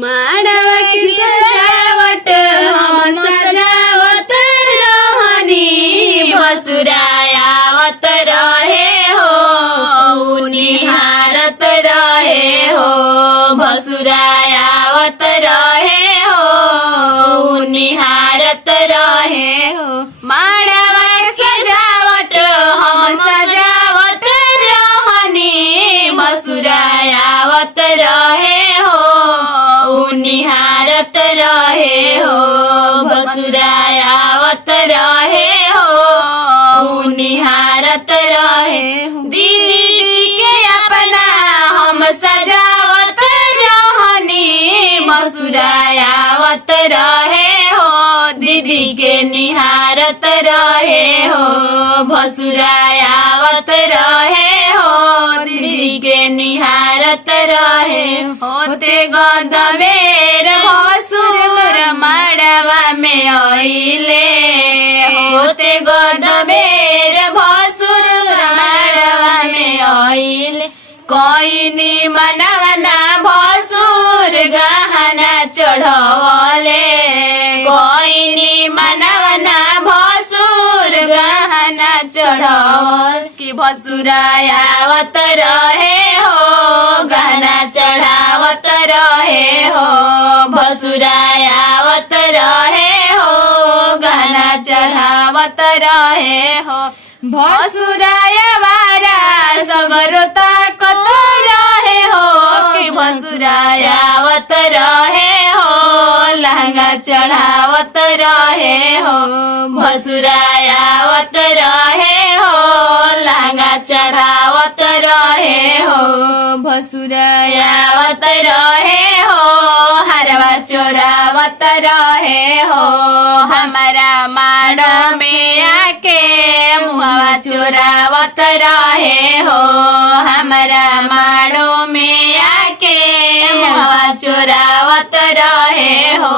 माड़वा की सजावट हम सजावत रहनी भसुरायावत रहे हो निहारत रहे हो भसुरायावत रहे हो निहारत रहे हो माड़वा की सजावट हम सजावत रहनी भसुरायावत रहे हो निहारत रहे हो भसुरायावत रहे हो निहारत रहे हो दीदी के अपना हम सजावत रहनी भसुरायावत रहे हो दीदी के निहारत रहे हो भसुरायावत रहे हो दीदी के निहारत रहे होते गदबेर भसुर माड़वा में आइले होते गदबेर भसुर माड़वा में आइले कोई मनवना भसुर गहना चढ़वले कोई मनवना भसुर गहना चढ़वल कि भसुरायावत रहे हो गहना चढ़ावत रहे हो भसुरायावत रहे हो गहना चढ़ावत रहे हो भसुरायावारा सगरो ताकत रहे हो कि भसुरायावत रहे हो लहंगा चढ़ावत रहे हो भसुरायावत रहे हो लहंगा चढ़ावत रहे हो भसुरायावत रहे हो हरवा चोरावत रहे हो हमारा माड़ में आके मुहवा चोरावत रहे हो हमारा माड़ों में आके मुहवा चोरावत रहे हो।